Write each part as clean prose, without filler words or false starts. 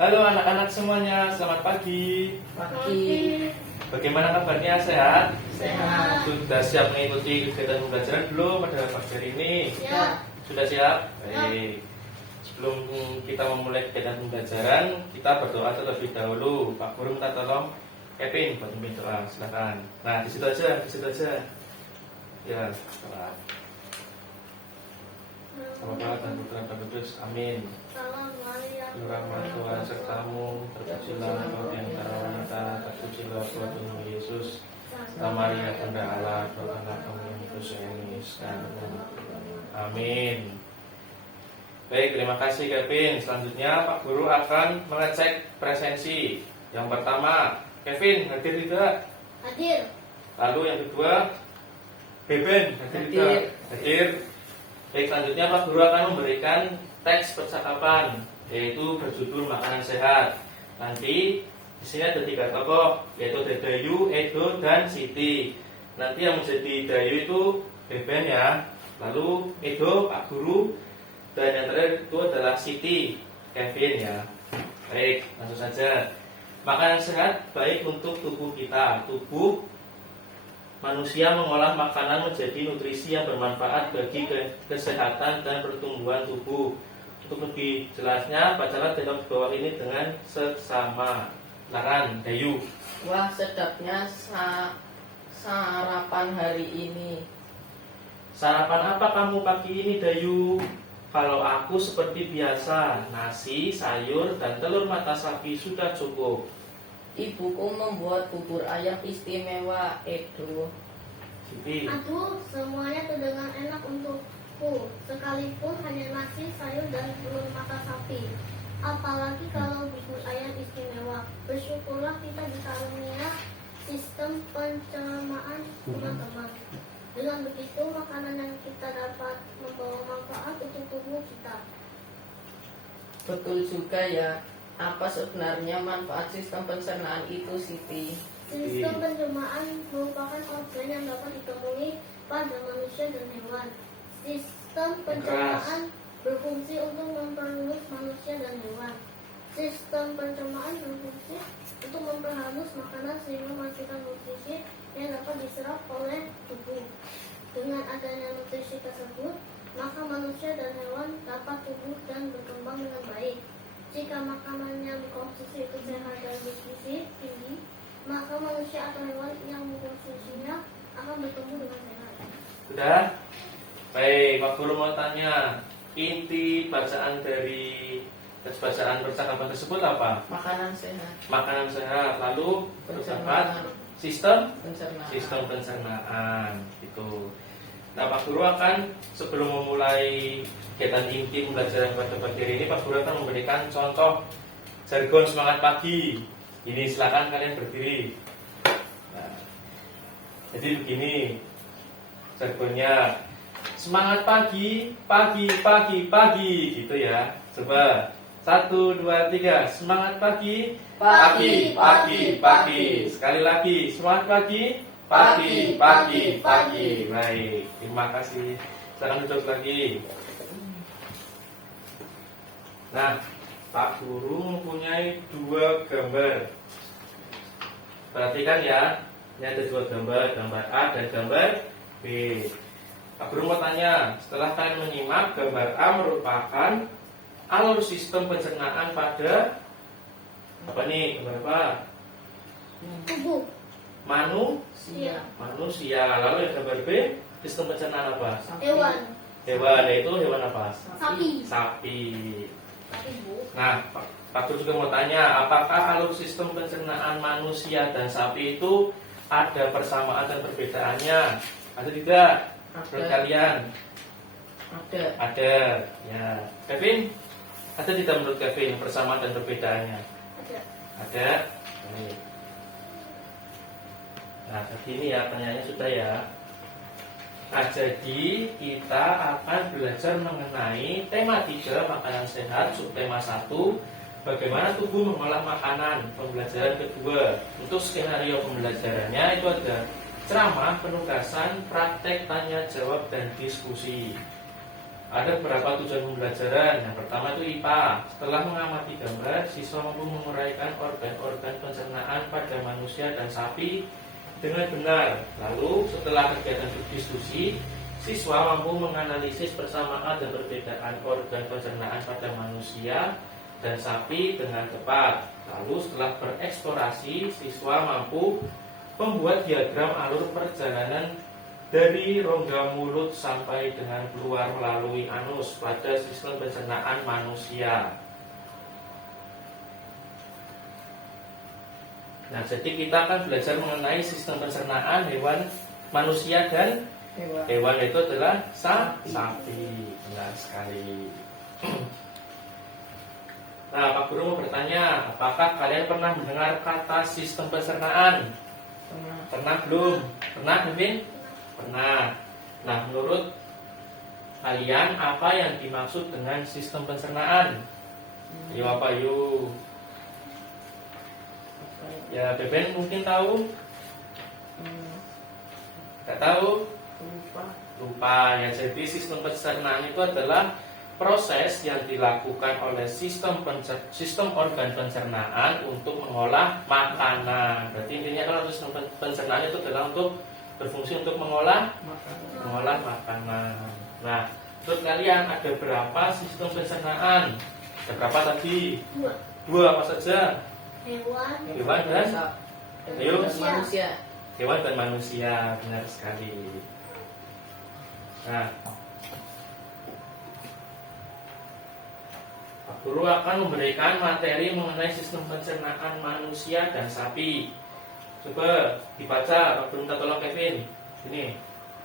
Halo anak-anak semuanya, selamat pagi. Pagi. Bagaimana kabarnya, sehat? Sehat. Sudah siap mengikuti kegiatan pembelajaran belum pada pagi hari ini? Ya. Sudah siap? Baik. Sebelum kita memulai kegiatan pembelajaran, kita berdoa terlebih dahulu. Pak Guru minta tolong Kevin buat memimpin doa, silakan. Nah, di situ aja, di situ aja. Ya, doa. Bapa dan Putra dan Kudus, amin. Salam Maria. Rahmat Tuhan sertamu, terpujilah engkau di antara wanita, terpujilah buah tubuhmu Yesus. Santa Maria Bunda Allah, doakanlah kami yang berdosa ini sekarang. Amin. Baik, terima kasih Kevin. Selanjutnya Pak Guru akan mengecek presensi. Yang pertama, Kevin hadir tidak? Hadir. Lalu yang kedua, Beben hadir tidak? Hadir. Baik, selanjutnya Pak Guru akan memberikan teks percakapan, yaitu berjudul Makanan Sehat. Nanti di sini ada 3 tokoh, yaitu Dayu, Edo, dan Siti. Nanti yang menjadi Dayu itu Beben ya, lalu Edo Pak Guru, dan yang terakhir itu adalah Siti, Kevin ya. Baik, langsung saja. Makanan sehat baik untuk tubuh kita. Tubuh manusia mengolah makanan menjadi nutrisi yang bermanfaat bagi kesehatan dan pertumbuhan tubuh. Untuk lebih jelasnya, bacalah dialog di bawah ini dengan seksama. Silakan, Dayu. Wah, sedapnya sarapan hari ini. Sarapan apa kamu pagi ini, Dayu? Kalau aku seperti biasa, nasi, sayur, dan telur mata sapi sudah cukup. Ibuku membuat bubur ayam istimewa, Edo. Siti. Aduh, semuanya terdengar enak untukku. Sekalipun hanya nasi, sayur, dan telur mata sapi. Apalagi kalau bubur ayam istimewa. Bersyukurlah kita dikarunia sistem pencernaan teman-teman. Dengan begitu, makanan yang kita dapat membawa manfaat untuk tubuh kita. Betul juga ya. Apa sebenarnya manfaat sistem pencernaan itu, Siti? Sistem pencernaan merupakan organ yang dapat ditemui pada manusia dan hewan. Sistem pencernaan berfungsi untuk memperhalus manusia dan hewan. Sistem pencernaan berfungsi untuk memperhalus makanan sehingga menghasilkan nutrisi yang dapat diserap oleh tubuh. Dengan adanya nutrisi tersebut, maka manusia dan hewan dapat tumbuh dan berkembang dengan baik. Jika makanan yang dikonsumsi itu sehat dan bergizi tinggi, maka manusia atau hewan yang mengkonsumsinya akan bertumbuh dengan sehat. Sudah? Baik, Pak Guru mau tanya, inti bacaan dari bacaan percakapan tersebut apa? Makanan sehat. Makanan sehat, lalu Pencernaan. sistem Pencernaan. pencernaan itu. Nah, Pak Guru akan sebelum memulai kegiatan inti pembelajaran pada pagi hari ini, Pak Guru akan memberikan contoh jargon semangat pagi. Ini silakan kalian berdiri. Nah, jadi begini jargonnya, semangat pagi, pagi, pagi, pagi, gitu ya. Coba 1, 2, 3, semangat pagi, pagi, pagi, pagi. Sekali lagi, semangat pagi, pagi, pagi, pagi. Baik, terima kasih. Silakan duduk lagi. Nah, Pak Guru mempunyai 2 gambar. Perhatikan ya, ini ada 2 gambar, gambar A dan gambar B. Pak Guru mau tanya, setelah kalian menyimak, gambar A merupakan alur sistem pencernaan pada apa nih? Gambar apa? Tubuh Manusia. Manusia. Lalu yang gambar B, sistem pencernaan apa? hewan, Hewan, yaitu hewan apa? sapi. Sapi. Ibu. Nah, Pak Guru juga mau tanya, apakah alur sistem pencernaan manusia dan sapi itu ada persamaan dan perbedaannya? Ada tidak? Menurut Ada. kalian? Ada. Ada. Ya, Kevin? Ada tidak menurut Kevin persamaan dan perbedaannya? Ada. Ada. Baik. Nah, begini ya pertanyaannya sudah ya. Nah, jadi kita akan belajar mengenai tema 3 makanan sehat, subtema 1 bagaimana tubuh mengolah makanan. Pembelajaran kedua, untuk skenario pembelajarannya itu ada ceramah, penugasan, praktek, tanya jawab, dan diskusi. Ada beberapa tujuan pembelajaran. Yang pertama itu IPA. Setelah mengamati gambar, siswa mampu menguraikan organ-organ pencernaan pada manusia dan sapi dengan benar. Lalu setelah kegiatan berdiskusi, siswa mampu menganalisis persamaan dan perbedaan organ pencernaan pada manusia dan sapi dengan tepat. Lalu setelah bereksplorasi, siswa mampu membuat diagram alur perjalanan dari rongga mulut sampai dengan keluar melalui anus pada sistem pencernaan manusia. Nah, jadi kita akan belajar mengenai sistem pencernaan hewan, manusia dan hewan itu adalah sapi. Benar sekali. Nah, Pak Guru mau bertanya, apakah kalian pernah mendengar kata sistem pencernaan? Pernah belum? Pernah, Devin? Pernah. Nah, menurut kalian apa yang dimaksud dengan sistem pencernaan? Ayo apa yuk? Ya, Beben mungkin tahu? Tidak tahu? Lupa. Ya, jadi sistem pencernaan itu adalah proses yang dilakukan oleh sistem organ pencernaan untuk mengolah makanan. Berarti intinya kalau sistem pencernaan itu adalah untuk berfungsi untuk mengolah makanan. Nah, menurut kalian ada berapa sistem pencernaan? Ada berapa tadi? Dua apa saja? Hewan dan manusia. Hewan dan manusia, benar sekali. Nah, Pak Guru akan memberikan materi mengenai sistem pencernaan manusia dan sapi. Coba dibaca, Pak Guru minta tolong Kevin. Ini.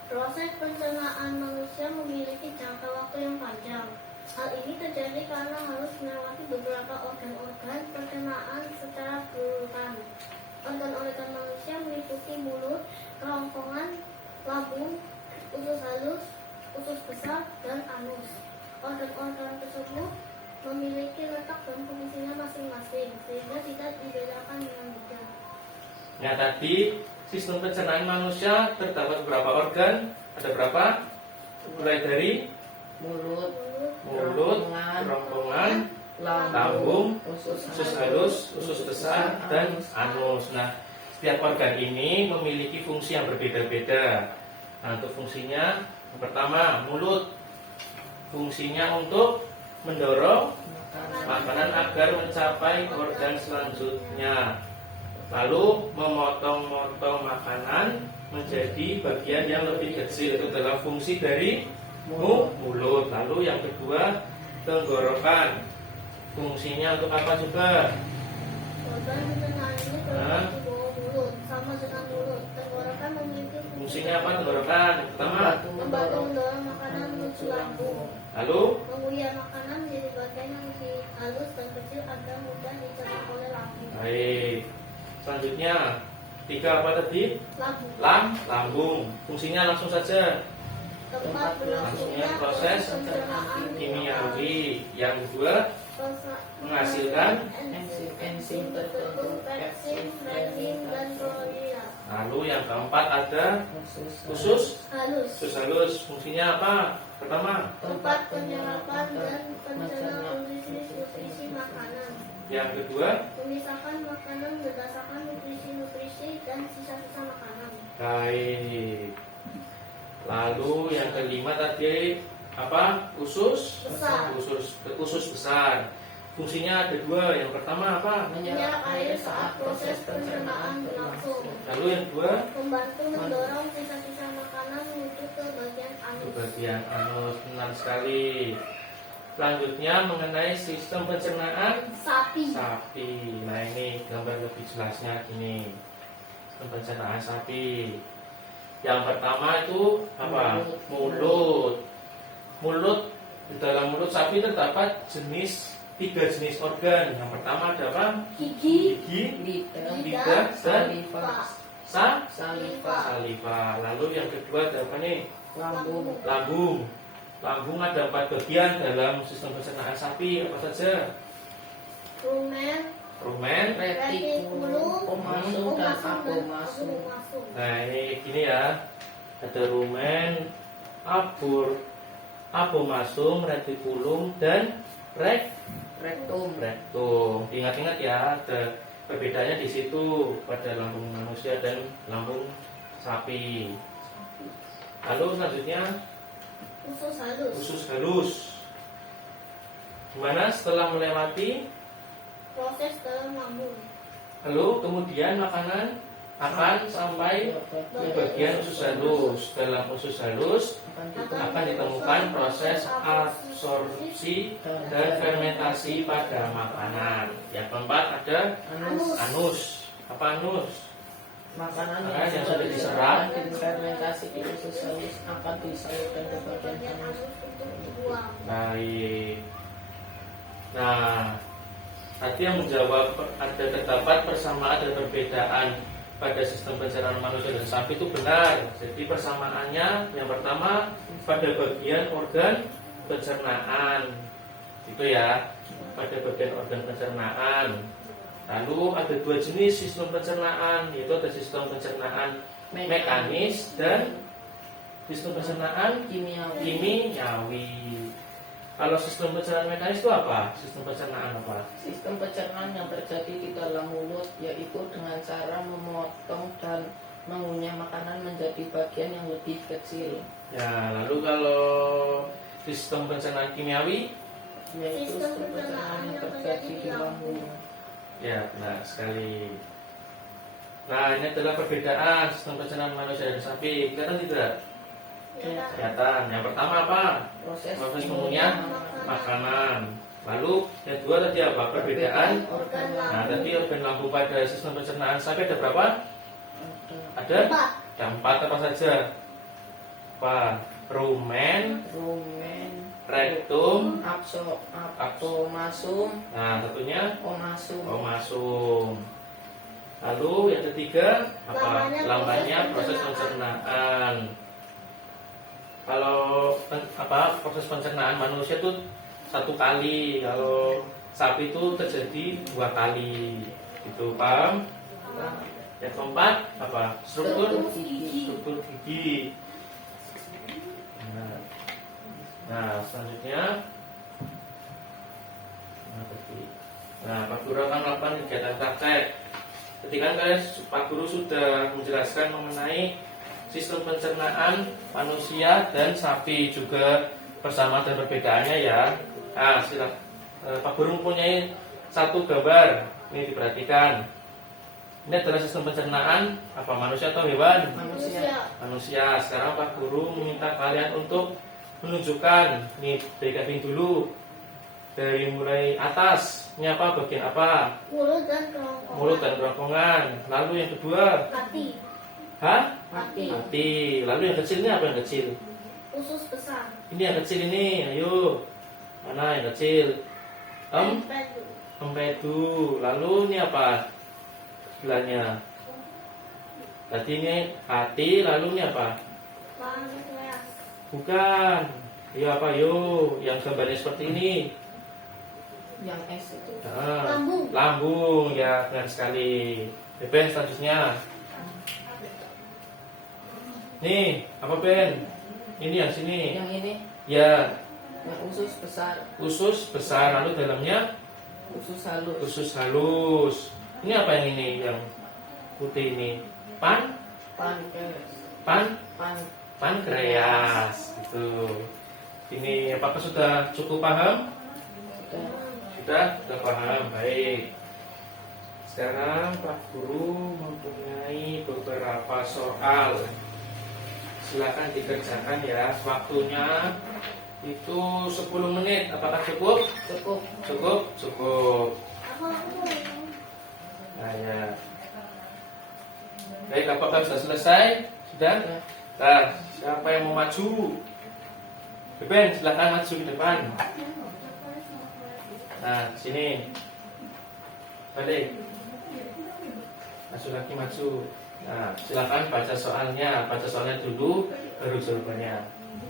Proses pencernaan manusia memiliki jangka waktu yang panjang. Hal ini terjadi karena harus melewati beberapa organ-organ pencernaan secara berurutan. Organ-organ manusia meliputi mulut, kerongkongan, lambung, usus halus, usus besar, dan anus. Organ-organ tersebut memiliki letak dan fungsinya masing-masing, sehingga tidak dibedakan dengan mudah. Nah, tadi sistem pencernaan manusia terdapat beberapa organ? Ada berapa? Mulai dari Mulut, kerongkongan, lambung, usus halus, usus besar, dan anus. Nah, setiap organ ini memiliki fungsi yang berbeda-beda. Nah, untuk fungsinya, yang pertama, mulut. Fungsinya untuk mendorong makanan agar mencapai organ selanjutnya. Lalu memotong-motong makanan menjadi bagian yang lebih kecil. Itu adalah fungsi dari mulut. Lalu yang kedua, tenggorokan. Fungsinya untuk apa juga? Organ pencernaan ini berada di bawah mulut, sama dengan mulut. Tenggorokan memiliki Fungsinya apa tenggorokan? Yang pertama, membantu mendorong makanan menuju lambung, lalu mengguyur makanan menjadi bagian yang lebih halus dan kecil agar mudah dicerna oleh lambung. baik. Selanjutnya, tiga apa tadi? Lambung. Fungsinya langsung saja. Tempat berlangsungnya proses pencernaan kimiawi. Yang kedua, menghasilkan. enzim tertentu, pepsin, renin, dan kloria. Lalu yang keempat ada usus halus. Fungsinya apa? Pertama, Tempat penyerapan dan pencernaan nutrisi makanan. yang kedua, Memisahkan makanan berdasarkan nutrisi dan sisa-sisa makanan. baik. Lalu yang kelima tadi apa? Usus besar. Fungsinya ada dua. Yang pertama apa? Menyerap air saat proses pencernaan berlangsung. Lalu yang kedua, Membantu mendorong sisa-sisa makanan menuju ke bagian itu anus. bagian anus. Benar sekali. Selanjutnya mengenai sistem pencernaan Sapi. Nah, ini gambar lebih jelasnya gini. Sistem pencernaan sapi. Yang pertama itu apa? Mulut. Di dalam mulut sapi terdapat tiga jenis organ. Yang pertama ada apa? Gigi, lidah, dan saliva, Lalu yang kedua ada apa nih? lambung, Lambung ada 4 bagian dalam sistem pencernaan sapi. Apa saja? Rumen. retikulum, omasum, dan abomasum. Nah, ini gini ya. Ada rumen, abomasum, retikulum, dan Rektum. rektum. Ingat-ingat ya, ada perbedaannya di situ pada lambung manusia dan lambung sapi. Lalu selanjutnya Usus halus. usus halus. Gimana setelah melewati, Proses dalam lambung. lalu kemudian makanan akan sampai ke bagian usus halus. Dalam usus halus akan ditemukan proses absorpsi dan fermentasi pada makanan. Yang keempat ada Anus. anus. Apa anus? Makanan Makanan yang yang sudah diserap dan fermentasi di usus halus akan disalurkan ke bagian Bagian anus. anus untuk dibuang. Baik. Nah, tadi yang menjawab terdapat persamaan dan perbedaan pada sistem pencernaan manusia dan sapi itu benar. Jadi persamaannya yang pertama pada bagian organ pencernaan, itu ya, pada bagian organ pencernaan. Lalu ada dua jenis sistem pencernaan, yaitu ada sistem pencernaan mekanis dan sistem pencernaan Kimiawi. kimiawi. Kalau sistem pencernaan mekanis itu apa? Sistem pencernaan apa? Sistem pencernaan yang terjadi di dalam mulut yaitu dengan cara memotong dan mengunyah makanan menjadi bagian yang lebih kecil, Ya, lalu kalau sistem pencernaan kimiawi, yaitu sistem pencernaan yang terjadi di lambung. ya benar sekali. Nah, ini adalah perbedaan sistem pencernaan manusia dan sapi. Kelihatan tidak? Ya, Kelihatan. Yang pertama apa? Proses Mengunyah makanan. Lalu yang kedua tadi apa? Perbedaan. organ Nah, lambung. tadi organ lambung pada sistem pencernaan sapi ada berapa? Ada? empat. Ada 4 apa saja? Apa? Rumen, Rumen, rektum. abomasum, Nah, tentunya omasum. omasum. Lalu yang ketiga apa? Lambanya Lambanya proses proses pencernaan. Kalau proses pencernaan manusia itu 1 kali, kalau sapi itu terjadi 2 kali. Itu paham? Yang keempat apa? Struktur gigi. gigi. Nah, selanjutnya Pak Guru akan melakukan kegiatan praktek. Ketika kalian Pak Guru sudah menjelaskan mengenai sistem pencernaan manusia dan sapi, juga persamaan dan perbedaannya ya. Nah, silakan Pak Guru mempunyai 1 gambar. Ini diperhatikan. Ini adalah sistem pencernaan apa, manusia atau hewan? Manusia. Manusia. Sekarang Pak Guru meminta kalian untuk menunjukkan. Nih, dari dulu. Dari mulai atas, ini apa, bagian apa? Mulut dan kerongkongan. Mulut dan kerongkongan. Lalu yang kedua, Hati. hah? Hati. Hati. Lalu yang kecil ini apa, yang kecil? Usus besar. Ini yang kecil ini, ayo. Mana yang kecil? Empedu. Empedu. Lalu ini apa? Sebelahnya. Tadi ini hati, lalu ini apa? Pankreas. Bukan. Ayo apa, yo? Yang gambarnya seperti ini. Yang S itu. Nah, Lambung. lambung, ya benar sekali. Ben, selanjutnya. Nih, apa Ben? Ini yang sini. Yang ini Ya, yang usus besar, usus besar, lalu dalamnya usus halus. usus halus. Ini apa yang ini, yang putih ini? Pankreas. Pan, Pan pankreas. Itu. Ini apakah sudah cukup paham? Sudah paham. Baik. Sekarang Pak Guru mempunyai beberapa soal. Silakan dikerjakan ya. Waktunya itu 10 menit. Apakah cukup? cukup. Cukup. Aku. Nah, ya. Baik, apakah sudah selesai? Sudah? Ya. Nah, siapa yang mau maju? Ben, silakan maju ke depan. Nah, sini. Balik. Maju lagi, maju. Nah, silakan baca soalnya. Baca soalnya dulu, baru jawabannya.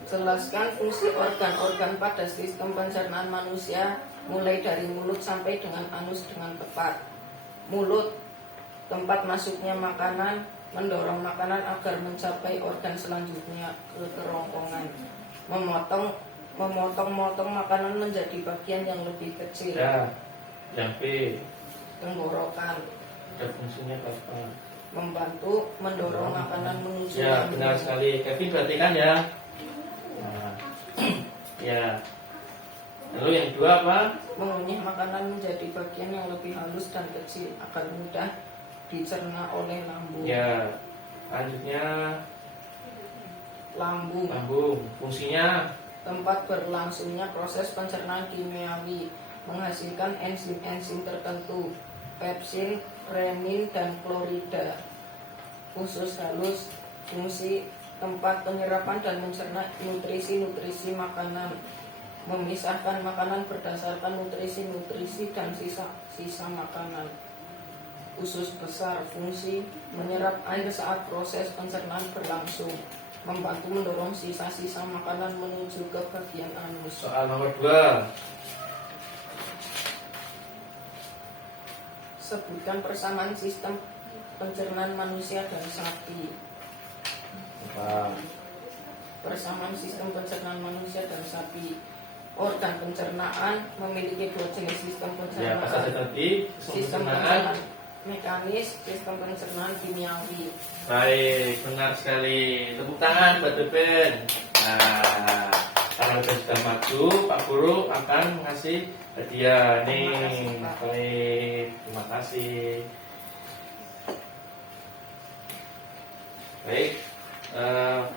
Jelaskan fungsi organ-organ pada sistem pencernaan manusia mulai dari mulut sampai dengan anus dengan tepat. Mulut, tempat masuknya makanan, mendorong makanan agar mencapai organ selanjutnya ke kerongkongan. Memotong memotong-motong makanan menjadi bagian yang lebih kecil. Ya. Yang B, Tenggorokan, ada fungsinya apa? membantu mendorong makanan menuju Ya, lambung. benar sekali. Kevin perhatikan ya. Nah, ya. Lalu yang kedua apa? Mengunyah makanan menjadi bagian yang lebih halus dan kecil agar mudah dicerna oleh lambung. Ya. Lanjutnya Lambung, lambung. Fungsinya tempat berlangsungnya proses pencernaan kimiawi, menghasilkan enzim-enzim tertentu, pepsin, renin, dan klorida. Usus halus, fungsi tempat penyerapan dan mencerna nutrisi-nutrisi makanan, memisahkan makanan berdasarkan nutrisi-nutrisi dan sisa-sisa makanan. Usus besar, fungsi menyerap air saat proses pencernaan berlangsung, membantu mendorong sisa-sisa makanan menuju ke bagian anus. soal nomor 2. Sebutkan persamaan sistem pencernaan manusia dan sapi. Apa? Persamaan sistem pencernaan manusia dan sapi. Organ pencernaan memiliki 2 jenis sistem Ya, apa saja pencernaan. tadi? Sistem pencernaan mekanis, sistem pencernaan kimiawi. Baik, benar sekali. Tepuk tangan buat Beben. Nah, karena sudah maju, Pak Guru akan mengasih hadiah nih. Terima kasih, Pak. Baik, terima kasih. Baik,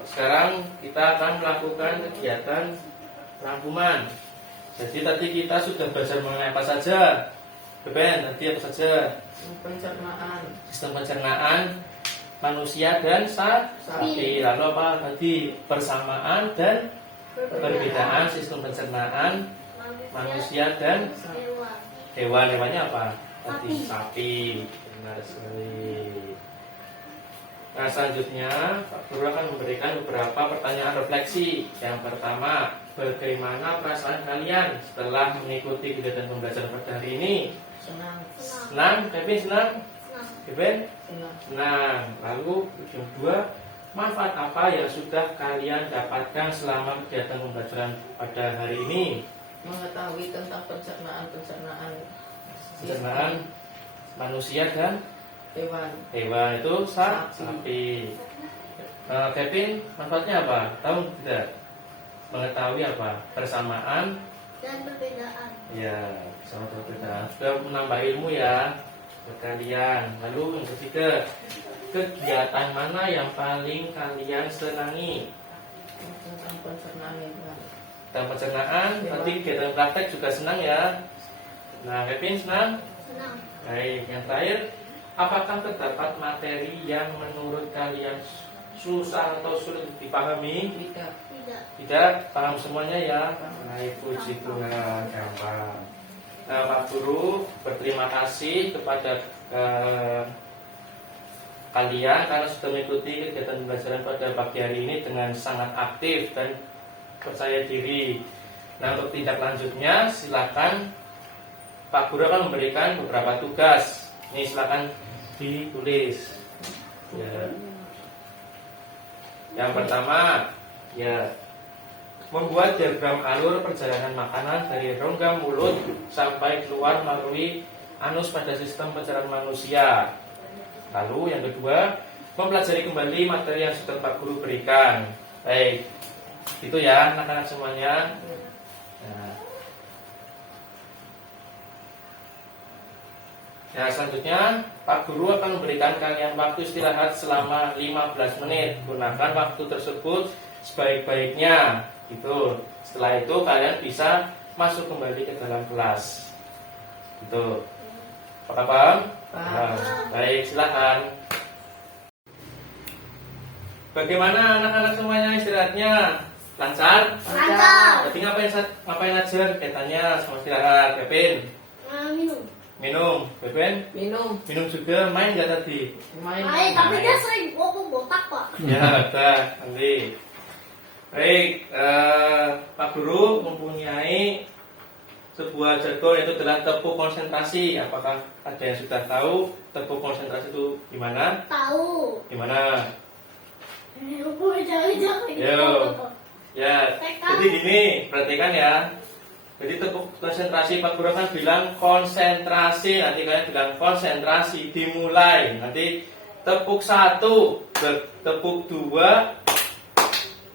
sekarang kita akan melakukan kegiatan rangkuman. Jadi tadi kita sudah belajar mengenai apa saja? Beben, tadi apa saja? Pencernaan, Sistem pencernaan manusia dan sapi. Lalu apa tadi? Persamaan dan perbedaan sistem pencernaan manusia dan hewan. hewan. Hewannya apa? Tadi sapi. Benar sekali. Nah, selanjutnya Pak Guru akan memberikan beberapa pertanyaan refleksi. Yang pertama, bagaimana perasaan kalian setelah mengikuti kegiatan pembelajaran pada hari ini? senang, Senang? Kevin senang? Senang. Kevin? senang. Senang. Lalu yang kedua, manfaat apa yang sudah kalian dapatkan selama kegiatan pembelajaran pada hari ini? Mengetahui tentang pencernaan Pencernaan manusia dan hewan. hewan itu Sapi. sapi. Kevin, manfaatnya apa? Tahu tidak? Mengetahui apa? Persamaan, Dan perbedaan. ya, sama perbedaan. Sudah menambah ilmu ya buat kalian. Lalu yang ketiga, kegiatan mana yang paling kalian senangi? Tentang pencernaan hewan. Dan pencernaan, Ya. nanti kegiatan praktek juga senang ya. Nah, Kevin senang? Senang. Baik, yang terakhir, apakah terdapat materi yang menurut kalian susah atau sulit dipahami? Tidak. Tidak. Tidak, paham semuanya ya. Baik, puji Tuhan, gampang. Nah, Pak Guru berterima kasih kepada kalian karena sudah mengikuti kegiatan pembelajaran pada pagi hari ini dengan sangat aktif dan percaya diri. Nah, untuk tindak lanjutnya silakan Pak Guru akan memberikan beberapa tugas. Ini silakan ditulis. Ya. Yang pertama, ya, membuat diagram alur perjalanan makanan dari rongga mulut sampai keluar melalui anus pada sistem pencernaan manusia. Lalu yang kedua, mempelajari kembali materi yang sudah Pak Guru berikan. Baik, itu ya anak-anak semuanya. Nah. Ya, selanjutnya Pak Guru akan memberikan kalian waktu istirahat selama 15 menit. Gunakan waktu tersebut sebaik-baiknya. Gitu. Setelah itu kalian bisa masuk kembali ke dalam kelas. Gitu. Apakah paham? Paham. Nah, baik, silakan. Bagaimana anak-anak semuanya istirahatnya? Lancar? Lancar. Tadi ngapain aja? Katanya sama istirahat. Kevin, Minum. minum. Kevin, Minum, minum juga. Main nggak tadi? main. Tapi dia sering botak Pak. Ya, udah, nanti. Baik, Pak Guru mempunyai sebuah jargon yaitu adalah tepuk konsentrasi. Apakah ada yang sudah tahu tepuk konsentrasi itu gimana? Tahu. Gimana? Aku jangan Yo. Ya, jadi gini, perhatikan ya. Jadi tepuk konsentrasi Pak Guru kan bilang konsentrasi, nanti kalian bilang konsentrasi, dimulai. Nanti tepuk 1, tepuk 2,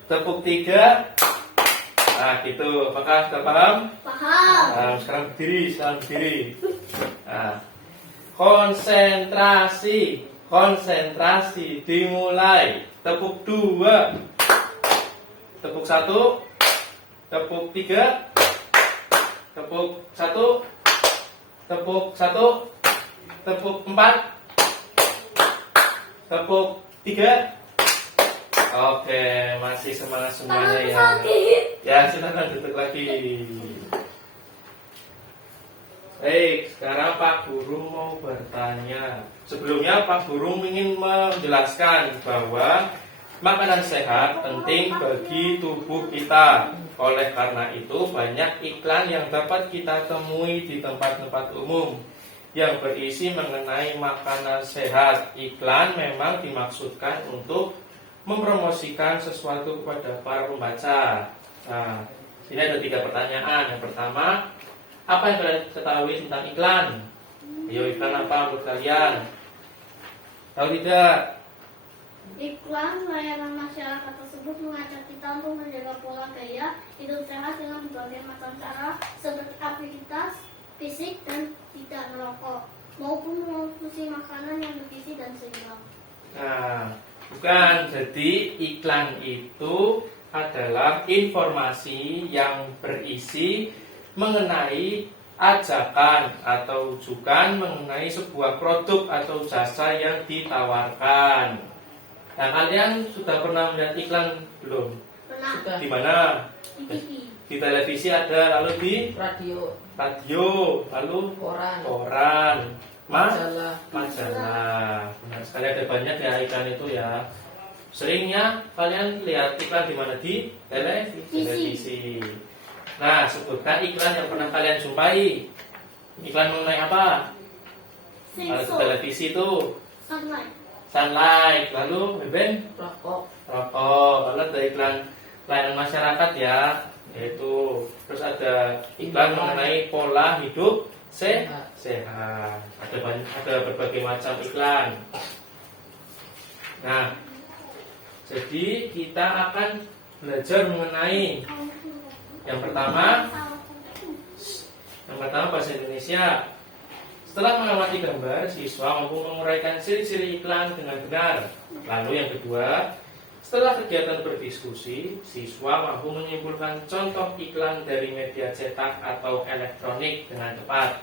tepuk 3. Nah, gitu. Apakah sudah paham? Paham. Nah, sekarang berdiri. Nah, konsentrasi, dimulai. Tepuk 2, tepuk 1, tepuk 3, tepuk 1, tepuk 1, tepuk 4, tepuk 3. Oke, masih semangat semuanya ya. Ya, silakan duduk lagi. Baik, sekarang Pak Guru mau bertanya. Sebelumnya Pak Guru ingin menjelaskan bahwa makanan sehat penting bagi tubuh kita. Oleh karena itu, banyak iklan yang dapat kita temui di tempat-tempat umum yang berisi mengenai makanan sehat. Iklan memang dimaksudkan untuk mempromosikan sesuatu kepada para pembaca. Nah, ini ada 3 pertanyaan. Yang pertama, apa yang kalian ketahui tentang iklan? Ayo, iklan apa menurut kalian? Tahu tidak? Iklan layanan masyarakat tersebut mengajak kita untuk menjaga pola gaya hidup sehat dengan berbagai macam cara seperti aktivitas fisik dan tidak merokok maupun mengonsumsi makanan yang bergizi dan seimbang. Nah, bukan. Jadi iklan itu adalah informasi yang berisi mengenai ajakan atau rujukan mengenai sebuah produk atau jasa yang ditawarkan. Nah, kalian sudah pernah melihat iklan belum? Pernah. Sudah. Di mana? Di TV. Di televisi ada, lalu di Radio, lalu koran, majalah. majalah. Benar sekali, ada banyak ya iklan itu ya. Seringnya kalian lihat iklan di mana? Di televisi. Nah, sebutkan iklan yang pernah kalian jumpai. Iklan mengenai apa? Kalau di Sensor. televisi itu Sunlight. lalu Beben rokok, lalu ada iklan layanan masyarakat ya, yaitu terus ada iklan mengenai pola hidup sehat. Ada berbagai macam iklan. Nah, jadi kita akan belajar mengenai yang pertama bahasa Indonesia. Setelah mengamati gambar, siswa mampu menguraikan ciri-ciri iklan dengan benar. Lalu yang kedua, setelah kegiatan berdiskusi, siswa mampu menyimpulkan contoh iklan dari media cetak atau elektronik dengan tepat.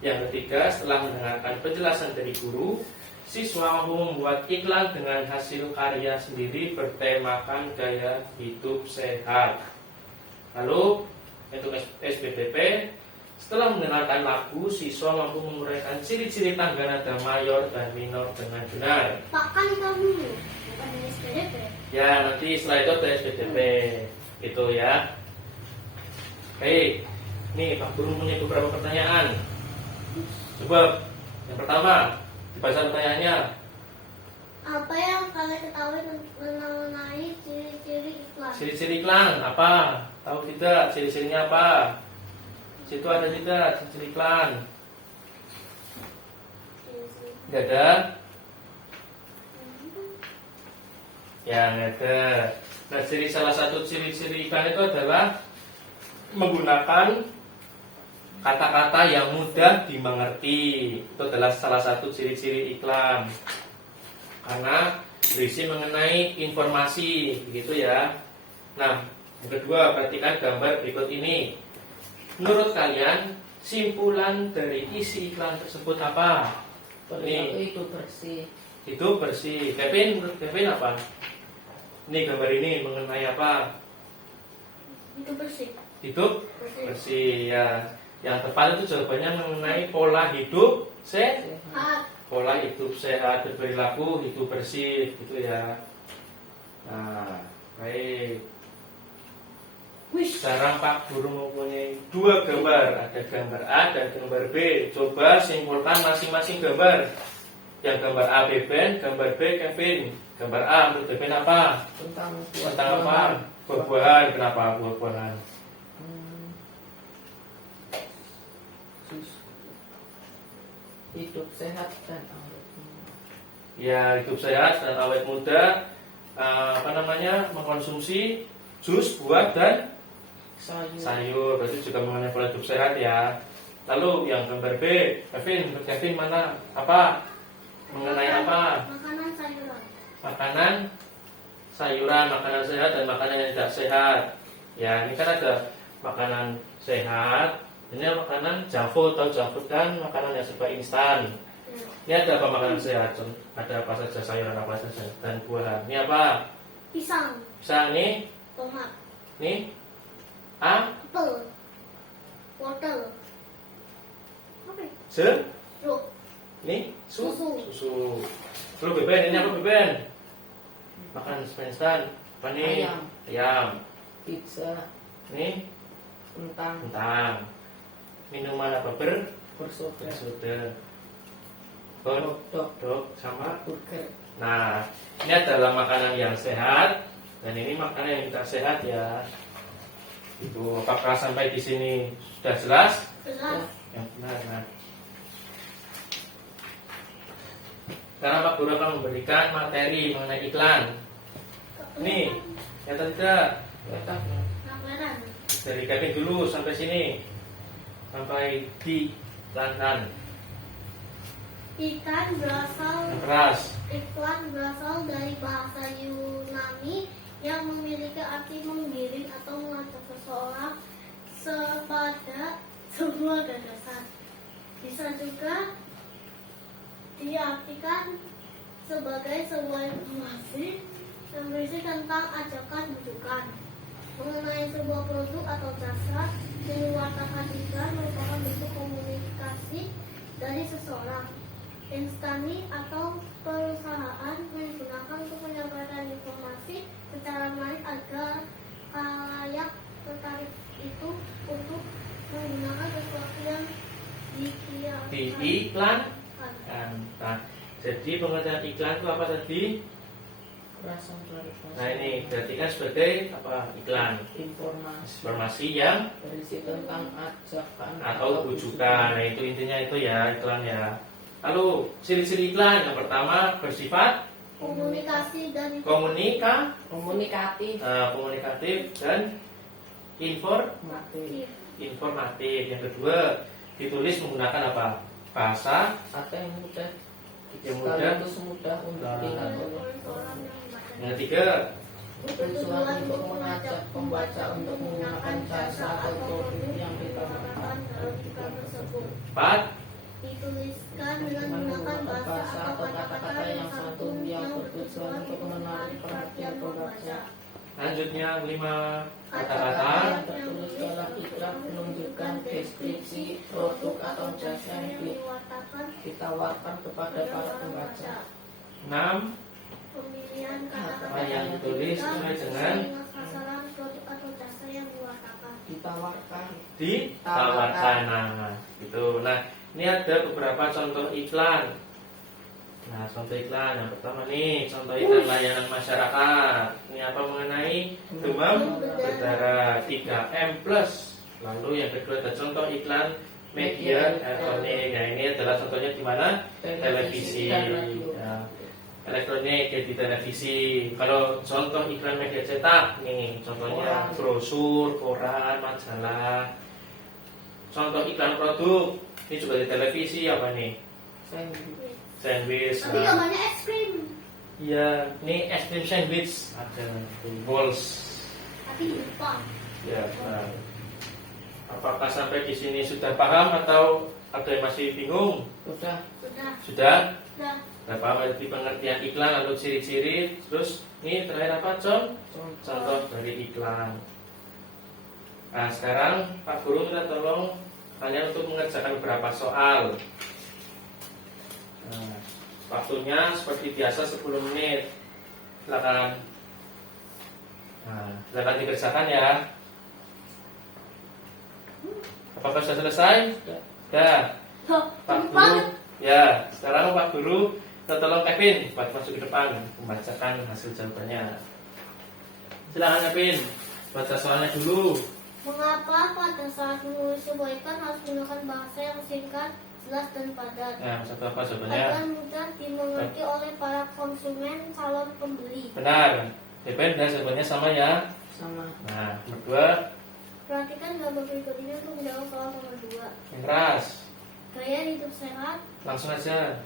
Yang ketiga, setelah mendengarkan penjelasan dari guru, siswa mampu membuat iklan dengan hasil karya sendiri bertemakan gaya hidup sehat. Lalu untuk SBTP, setelah mendengarkan lagu, siswa mampu menguraikan ciri-ciri tangga nada mayor dan minor dengan benar. Pak, kan kamu bukan di SPDP. Ya, nanti setelah itu ada SBTP. Itu ya. Oke, nih Pak Guru punya beberapa pertanyaan. Coba yang pertama, dibaca pertanyaannya. Apa yang kalian ketahui mengenai ciri-ciri iklan? Ciri-ciri iklan apa? Tahu tidak ciri-cirinya apa? Situ ada tidak ciri-ciri iklan? Tidak ada? Ya, nggak ada. Nah, salah satu ciri-ciri iklan itu adalah menggunakan kata-kata yang mudah dimengerti. Itu adalah salah satu ciri-ciri iklan. Karena berisi mengenai informasi, begitu ya. Nah, yang kedua, perhatikan gambar berikut ini. Menurut kalian, simpulan dari isi iklan tersebut apa? perilaku hidup bersih. Hidup bersih. Kevin, menurut Kevin apa? Ini gambar ini mengenai apa? Itu bersih. Hidup bersih ya. Yang tepat itu jawabannya mengenai pola hidup sehat. Pola hidup sehat, berperilaku hidup bersih, gitu ya. Nah, baik. Sekarang Pak Guru mempunyai 2 gambar, ada gambar A dan gambar B. Coba simpulkan masing-masing gambar. Yang gambar A Beben, gambar B Kevin. Gambar A menurut Beben apa? Tentang Tentang apa? Buah-buahan, kenapa buah-buahan? Hidup sehat dan awet muda. Ya, hidup sehat dan awet muda. Mengkonsumsi jus, buah dan sayur. Berarti juga mengenai pola hidup sehat ya. Lalu yang gambar B, Kevin mana? Apa? Mengenai apa? Makanan sayuran. Makanan sayuran, makanan sehat dan makanan yang tidak sehat. Ya, ini kan ada makanan sehat. Ini makanan junk kan makanan yang serba instan. Ya. Ini ada apa makanan sehat? Ada apa saja sayuran apa saja dan buah. Ini apa? Pisang. Pisang nih, Tomat. nih, Apel. Wortel. Apa ya? Jeruk. nih, Susu. susu. Lalu beben, ini apa beben? Makan instan. Apa nih? Ayam. Ayam. Pizza, Nih, kentang, minuman apa bersoda, soda, hotdog, sama. burger. Nah, ini adalah makanan yang sehat dan ini makanan yang tidak sehat ya. Itu apakah sampai di sini sudah jelas? Jelas. Yang benar. Nah, sekarang Pak Guru akan memberikan materi mengenai iklan. Nih, yang tidak Kamera. dari Kevin dulu sampai sini, sampai di iklan Iklan berasal dari bahasa Yunani yang memiliki arti menggiring atau mengajak seseorang kepada sebuah gagasan. Bisa juga diartikan sebagai sebuah informasi yang berisi tentang ajakan bujukan mengenai sebuah produk atau jasa. Mewartakan iklan merupakan bentuk komunikasi dari seseorang, instansi atau perusahaan menggunakan untuk menyampaikan informasi secara menarik agar khalayak tertarik itu untuk menggunakan sesuatu yang iklan. Nah, jadi pengertian iklan itu apa tadi? Nah, ini berarti kan sebagai apa? Iklan, informasi yang berisi tentang ajakan atau bujukan. Nah, itu intinya itu ya iklan ya. Lalu ciri-ciri iklan yang pertama bersifat komunikasi dan komunikatif, komunikatif dan informatif, informatif. Yang kedua ditulis menggunakan apa? Bahasa atau yang mudah sekaligus mudah untuk diingat oleh orang. Yang ketiga Bertujuan untuk mengajak pembaca untuk menggunakan jasa atau produk yang ditawarkan dalam iklan tersebut. empat Dituliskan dengan menggunakan bahasa atau kata-kata yang santun yang bertujuan untuk menarik perhatian pembaca. Selanjutnya 5 Kata-kata kata-kata yang tertulis dalam iklan menunjukkan deskripsi produk atau jasa yang ditawarkan kepada para pembaca. 6 Pemilihan kata yang ditulis sesuai dengan sasaran produk atau jasa yang Ditawarkan. ditawarkan. Nah, gitu. Nah, ini ada beberapa contoh iklan. Nah, contoh iklan yang pertama nih, contoh iklan layanan masyarakat. Ini apa mengenai demam berdarah 3M+. Lalu yang kedua ada contoh iklan media elektronik. Nah, ini adalah contohnya di mana? Televisi. dan radio. Ya. Elektronik jadi televisi. Kalau contoh iklan media cetak nih, contohnya Koran. brosur, koran, majalah. Contoh iklan produk, ini juga di televisi apa nih? Sandwich. Tapi gambarnya es krim. Iya, ini es krim sandwich ada balls. Tapi di depan. Ya, nah. Apakah sampai di sini sudah paham atau ada yang masih bingung? Sudah. Sudah? Sudah. Sudah paham di pengertian iklan lalu ciri-ciri. Terus ini terakhir apa, Con? Contoh dari iklan. Nah, sekarang Pak Guru minta tolong kalian untuk mengerjakan beberapa soal. Nah, waktunya seperti biasa 10 menit. Silakan. Nah, silakan dikerjakan ya. Apakah sudah selesai? Sudah. Pak Guru. Ya, sekarang Pak Guru, tolong Kevin buat masuk ke depan membacakan hasil jawabannya. Silakan Kevin, baca soalnya dulu. Mengapa pada saat menulis sebuah iklan harus menggunakan bahasa yang singkat, jelas dan padat? Nah, satu apa jawabannya? Agar mudah dimengerti oleh para konsumen calon pembeli. Benar. Kevin dan jawabannya sama ya. Sama. Nah, nomor 2 Perhatikan gambar berikut ini untuk menjawab soal nomor 2. yang keras. Gaya hidup sehat, Langsung aja.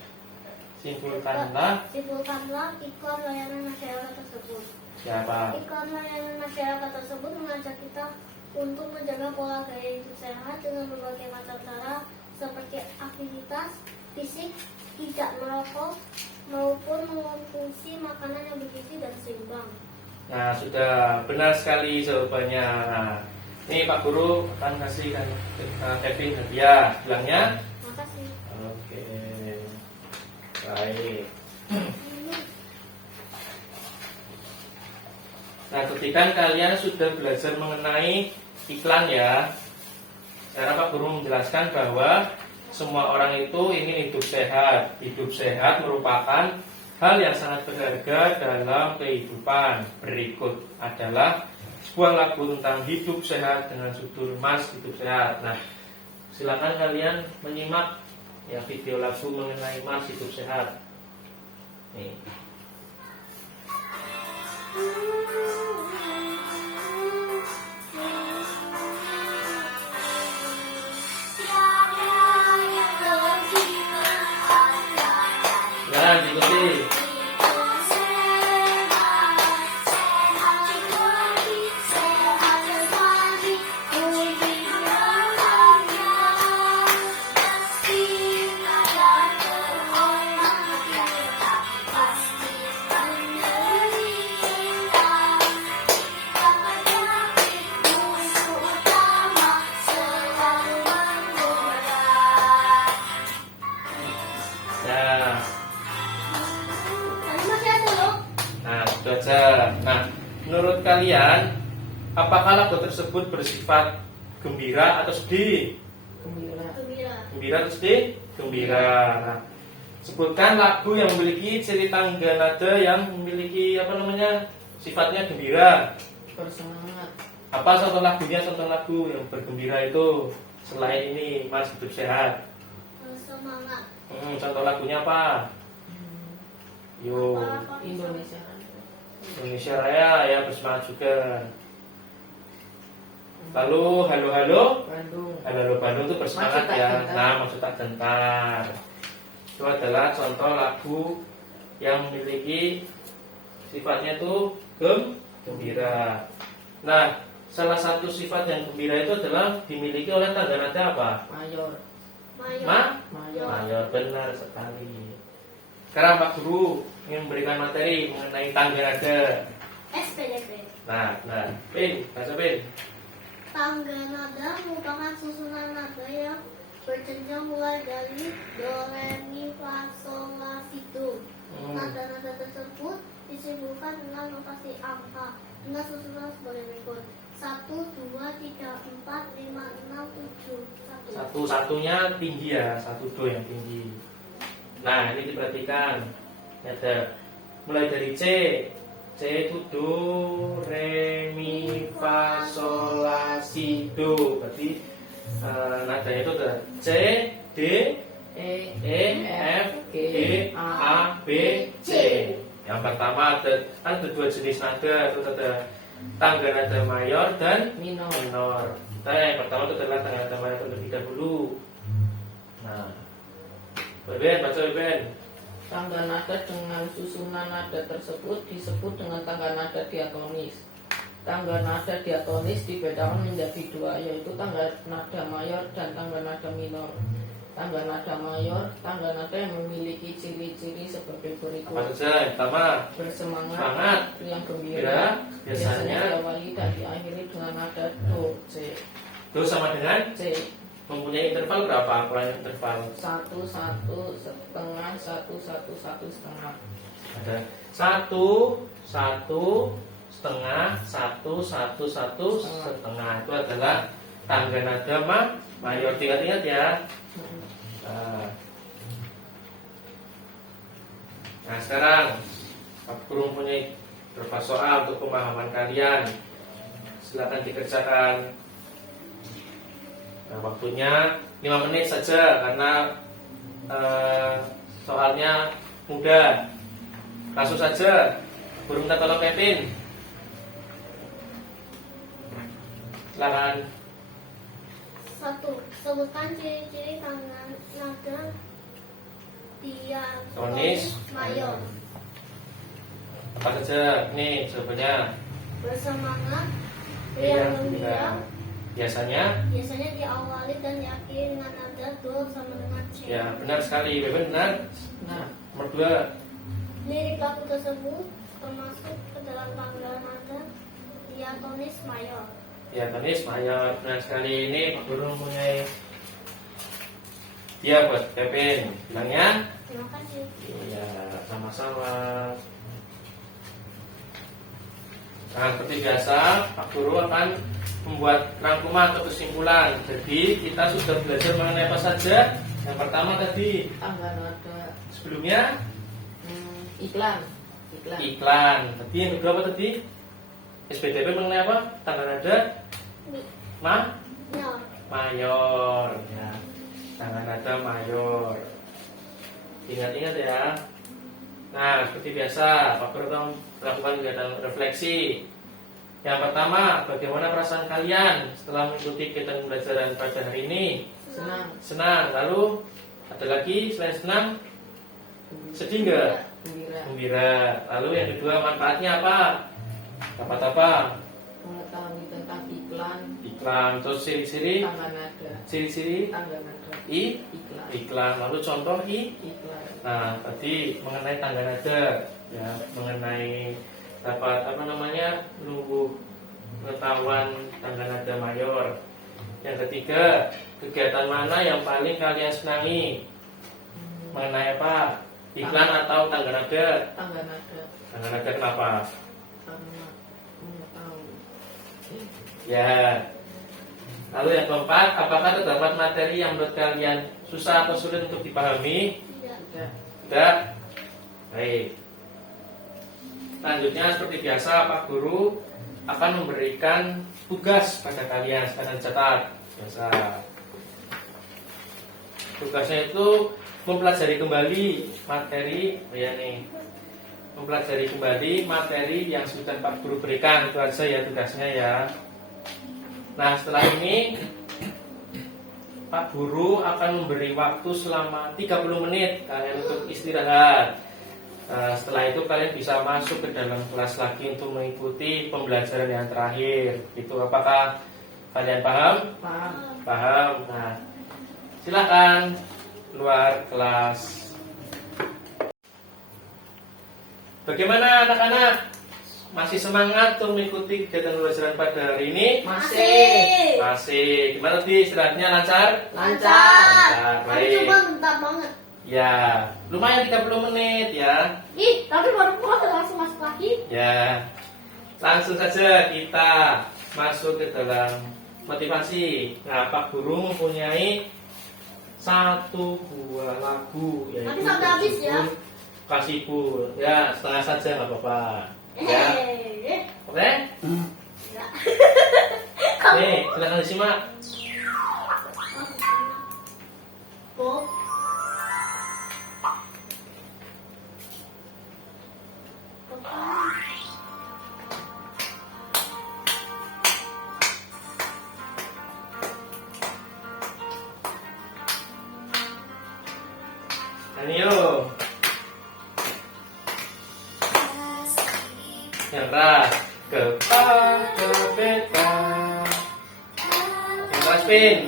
Simpulkanlah simpulkanlah iklan layanan masyarakat tersebut. siapa? Iklan layanan masyarakat tersebut mengajak kita untuk menjaga pola gaya hidup sehat dengan berbagai macam cara seperti aktivitas fisik, tidak merokok, maupun mengonsumsi makanan yang bergizi dan seimbang. Nah, sudah benar sekali jawabannya. Nah, ini Pak Guru akan kasih Kevin hadiah. Bilangnya? Makasih. Oke. Baik. Nah, ketika kalian sudah belajar mengenai iklan ya, cara Pak Guru menjelaskan bahwa semua orang itu ingin hidup sehat. Hidup sehat merupakan hal yang sangat berharga dalam kehidupan. Berikut adalah sebuah lagu tentang hidup sehat dengan judul Mas Hidup Sehat. Nah, silakan kalian menyimak ya video lagu mengenai Mas Hidup Sehat. Nih. Ya, diikuti. Nah, Tadi masih ada loh. nah, itu aja. Nah, menurut kalian, apakah lagu tersebut bersifat gembira atau sedih? Gembira. Gembira. Gembira atau sedih? Gembira. Nah, sebutkan lagu yang memiliki ciri tangga nada yang memiliki apa namanya sifatnya gembira. Bersemangat. Apa contoh lagunya? Contoh lagu yang bergembira itu selain ini Mas Hidup Sehat. Semangat. Contoh lagunya apa? Yo, Apa-apa bisa. Indonesia. Indonesia Raya ya bersemangat juga. Lalu halo halo, Bandung. halo halo Bandung itu bersemangat Maksud tak ya. gentar. Nah, maksud tak gentar. Itu adalah contoh lagu yang memiliki sifatnya itu gembira. Nah, salah satu sifat yang gembira itu adalah dimiliki oleh tangga nada apa? Mayor. Mayor. Mayor. Mayor, benar sekali. Sekarang Pak Guru ingin memberikan materi mengenai tangga nada. SPDP. Nah, Pin, baca Pin. Tangga nada merupakan susunan nada yang berjenjang mulai dari do, re, mi, fa, sol, la, si, do. Nada-nada tersebut disebutkan dengan notasi angka dengan susunan sebagai berikut: 1, 2, 3, 4, 5, 6, 7, 1. Satu-satunya tinggi ya, satu do yang tinggi. Nah, ini diperhatikan. Ada mulai dari C. C itu do, re, mi, fa, sol, la, si, do. Berarti nadanya itu ada C, D, E. E, F, G, A, B, C. Yang pertama ada dua jenis nada, itu ada tangga nada mayor dan Minor. minor. Nah, yang pertama itu adalah tangga nada mayor terlebih dahulu. Nah, Beben, baca Beben. Tangga nada dengan susunan nada tersebut disebut dengan tangga nada diatonis. Tangga nada diatonis dibedakan menjadi dua, yaitu tangga nada mayor dan tangga nada minor. Tangga nada mayor, tangga nada yang memiliki ciri-ciri sebagai berikut: Apa saja? Yang pertama, bersemangat, semangat, yang gembira, gembira, biasanya biasanya diawali dan diakhiri dengan nada do, C. do sama dengan C. mempunyai interval berapa? Ukuran interval 1, 1, setengah, 1, 1, 1, setengah. ada 1, 1, setengah, 1, 1, 1, setengah. Itu adalah tangga nada mayor. Ingat-ingat ya. Nah, sekarang Pak Guru mempunyai beberapa soal untuk pemahaman kalian. Silakan dikerjakan. Nah, waktunya 5 menit saja karena soalnya mudah. Langsung saja. Guru minta tolong Kevin. Silakan. 1. Sebutkan ciri-ciri tangan nada Tonis diatonis mayor. Apa saja? Nih jawabannya. Bersemangat, Iya, riang gembira, biasanya. biasanya diawali dan diakhiri dengan nada do sama dengan c. Ya, benar sekali. Benar. Nah, Nomor 2. Lirik lagu tersebut termasuk ke dalam panggilan nada diatonis mayor. Ya, Tonis mayor. Benar sekali. Ini Pak Guru mempunyai dia buat Kevin. Bilangnya? Terima kasih. Iya, sama-sama. Nah, seperti biasa, Pak Guru akan membuat rangkuman atau kesimpulan. Jadi, kita sudah belajar mengenai apa saja. Yang pertama tadi, tangga nada. sebelumnya Iklan. iklan. Tadi yang kedua apa tadi? SPDP mengenai apa? Tangga nada Mayor. mayor. Ya. Tangga nada mayor. Ingat-ingat ya. Nah, seperti biasa, Pak Guru akan melakukan kegiatan refleksi. Yang pertama, bagaimana perasaan kalian setelah mengikuti kegiatan pembelajaran pada hari ini? Senang. Senang. Lalu, ada lagi selain senang? Sedih nggak? Gembira. Gembira. Lalu yang kedua, manfaatnya apa? Dapat apa? Mengetahui tentang iklan. Iklan. Terus ciri-ciri? Tangga nada. Ciri-ciri? Tangga nada. Iklan. Iklan. Lalu contoh Iklan. Nah, tadi mengenai tangga nada, ya, mengenai dapat apa namanya, lumbuh pengetahuan tangga nada mayor. Yang ketiga, kegiatan mana yang paling kalian senangi? Mengenai apa? Iklan atau tangga nada? Tangga nada. Tangga nada kenapa? Karena mengetahui. Ya. Lalu yang keempat, apakah terdapat materi yang menurut kalian susah atau sulit untuk dipahami? Tidak. Tidak. Tidak. Baik. Selanjutnya seperti biasa Pak Guru akan memberikan tugas pada kalian, silakan catat. Biasa. Tugasnya itu mempelajari kembali materi, ya nih. Mempelajari kembali materi yang sudah Pak Guru berikan. Itu aja ya tugasnya ya. Nah, setelah ini Pak Guru akan memberi waktu selama 30 menit kalian untuk istirahat. Nah, setelah itu kalian bisa masuk ke dalam kelas lagi untuk mengikuti pembelajaran yang terakhir. Itu apakah kalian paham? Paham. Paham. Nah, silakan keluar kelas. Bagaimana anak-anak? Masih semangat untuk mengikuti kegiatan pembelajaran pada hari ini? Masih. Masih. Gimana tadi istirahatnya lancar? Lancar. Tapi Baik. coba bentar banget. Ya, lumayan 30 menit ya. Ih, tapi baru pulang udah langsung masuk lagi. Ya. Langsung saja kita masuk ke dalam motivasi. Nah, Pak Guru mempunyai 1 buah lagu yaitu Tapi sampai habis ya. Kasihpur. Ya, setengah saja nggak apa-apa. Ya. Oke? Ya. Nih, silakan disimak. Bob. Ayo. Yang keras. Kepada beta. Yang keras, Pin.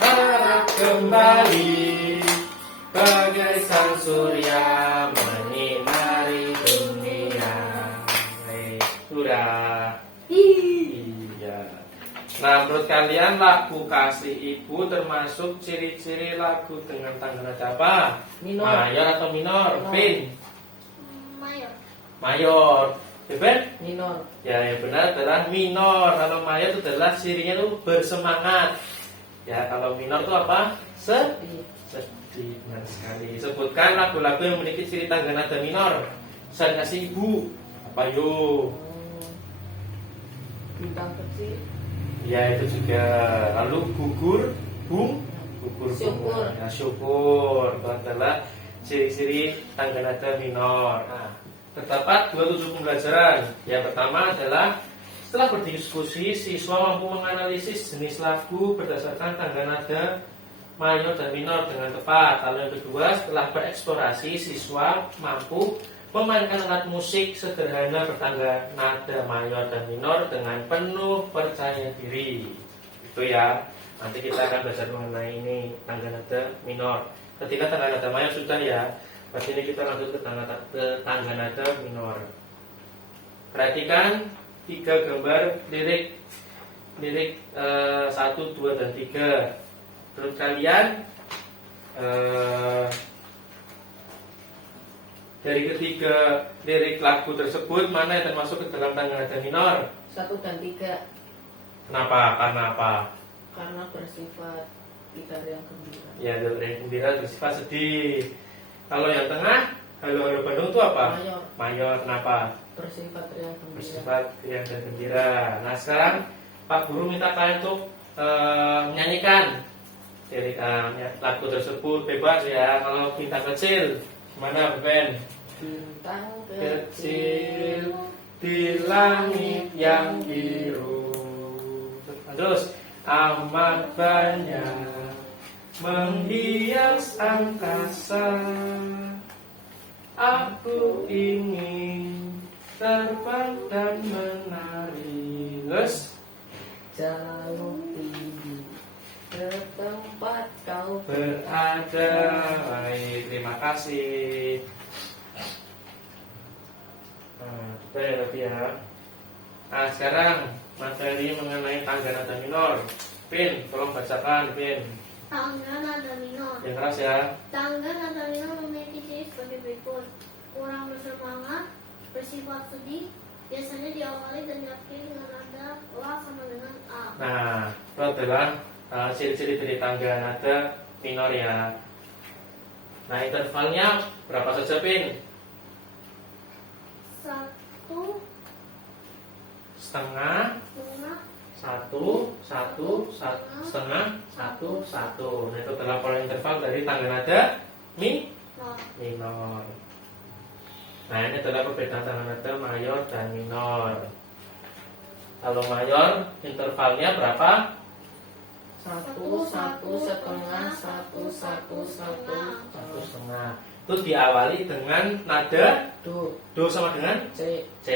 Harap kembali bagai sang surya menyinari dunia. Sudah. Iya. Nah, menurut kalian lagu Kasih Ibu termasuk ciri-ciri lagu dengan tangga nada apa? Minor. Mayor atau minor? Minor. Pin. Mayor. Mayor. Beben? Minor. Ya, yang benar adalah minor. Kalau mayor itu adalah cirinya itu bersemangat. Ya, kalau minor itu apa? Sedih. Sedih, benar sekali. Sebutkan lagu-lagu yang memiliki ciri tangga nada minor. Saya kasih ibu. Apa yo? Bintang kecil. Ya, itu juga. Lalu gugur, bung, gugur, Syukur. bunga. Nah, syukur. Itu adalah ciri-ciri tangga nada minor. Nah, terdapat 2 tujuh pembelajaran. Yang pertama adalah setelah berdiskusi, siswa mampu menganalisis jenis lagu berdasarkan tangga nada mayor dan minor dengan tepat. Lalu yang kedua, setelah bereksplorasi, siswa mampu memainkan alat musik sederhana bertangga nada mayor dan minor dengan penuh percaya diri. Itu ya. Nanti kita akan belajar mengenai ini tangga nada minor. Ketika tangga nada mayor sudah ya, berarti ini kita lanjut ke tangga nada minor. Perhatikan 3 gambar lirik 1, 2, dan 3. Menurut kalian dari ketiga lirik lagu tersebut mana yang termasuk ke dalam tangga nada minor? 1 dan 3. Kenapa? Karena apa? Karena bersifat gitar yang gembira. Ya, dari gembira bersifat sedih. Kalau yang tengah, Halo Halo Bandung itu apa? Mayor. Mayor. Kenapa? Bersifat riang gembira. Bersifat riang dan gembira. Nah, sekarang Pak Guru minta kalian untuk menyanyikan dari lagu tersebut. Bebas ya. Kalau bintang kecil, gimana Ben? Bintang Kecil di langit yang biru. Terus amat banyak menghias angkasa. Aku ingin terbang dan menari. Terus jauh tinggi ke tempat kau berada. Baik, terima kasih. Nah, kita ya berarti ya. Nah, sekarang materi mengenai tangga nada minor. Pin, tolong bacakan, Pin. Tangga nada minor. Yang keras ya. Tangga nada minor memiliki ciri sebagai berikut: kurang bersemangat, bersifat sedih, biasanya diawali dan diakhiri dengan nada La sama dengan A. Nah, itu adalah ciri-ciri dari tangga nada minor ya. Nah, intervalnya berapa saja, Pin? 1, Setengah, 1, 1, 1, setengah, 1, 1. Nah, itu adalah pola interval dari tangga nada minor. Nah, ini adalah perbedaan tangga nada mayor dan minor. Kalau mayor, intervalnya berapa? 1, 1, setengah, 1, 1, 1, 1 setengah. Itu diawali dengan nada do, do sama dengan C. C.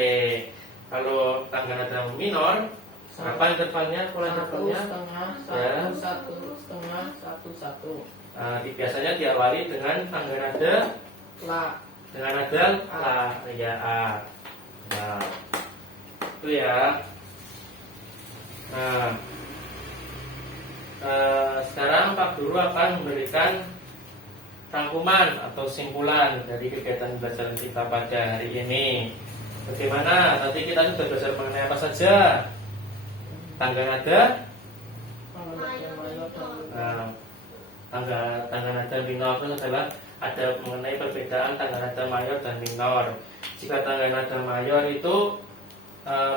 Kalau tangga nada minor, berapa intervalnya? Pola 1 intervalnya? setengah, Ya. 1 setengah, 1, 1. Biasanya diawali dengan tangga nada La. dengan nada la, ya A. Nah, itu ya. Nah, sekarang Pak Guru akan memberikan rangkuman atau simpulan dari kegiatan pembelajaran kita pada hari ini. Bagaimana? Tadi kita sudah belajar mengenai apa saja? Tangga nada, tangga nada minor itu adalah ada mengenai perbedaan tangga nada mayor dan minor. Jika tangga nada mayor itu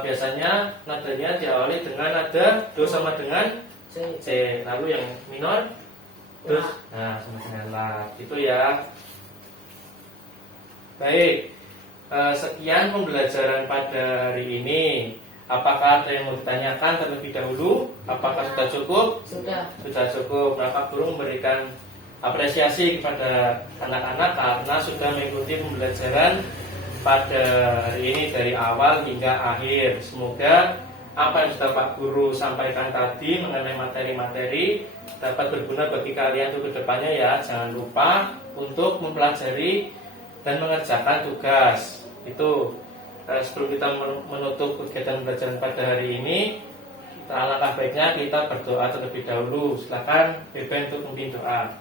biasanya nadanya diawali dengan nada do sama dengan C. Lalu yang minor terus sama dengan la. Itu ya. Baik. Sekian pembelajaran pada hari ini. Apakah ada yang mau ditanyakan terlebih dahulu? Apakah sudah cukup? Sudah cukup. Nah, Pak Guru memberikan apresiasi kepada anak-anak karena sudah mengikuti pembelajaran pada hari ini dari awal hingga akhir. Semoga apa yang sudah Pak Guru sampaikan tadi mengenai materi-materi dapat berguna bagi kalian untuk kedepannya ya. Jangan lupa untuk mempelajari dan mengerjakan tugas. Itu sebelum kita menutup kegiatan pembelajaran pada hari ini, alangkah baiknya kita berdoa terlebih dahulu. Silakan Beben untuk memimpin doa.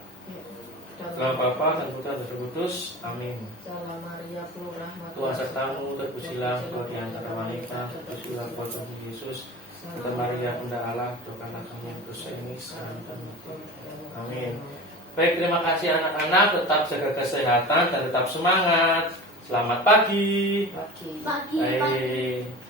Dalam Bapa dan Putra dan Roh Kudus. Amin. Salam Maria penuh rahmat Tuhan sertamu, terpujilah engkau di antara wanita, terpujilah engkau Tuhan Yesus. Santa Maria Bunda Allah, doakanlah kami yang berdosa ini sekarang dan mati. Amin. Baik, terima kasih anak-anak. Tetap jaga kesehatan dan tetap semangat. Selamat pagi. Pagi. Pagi, pagi. Baik.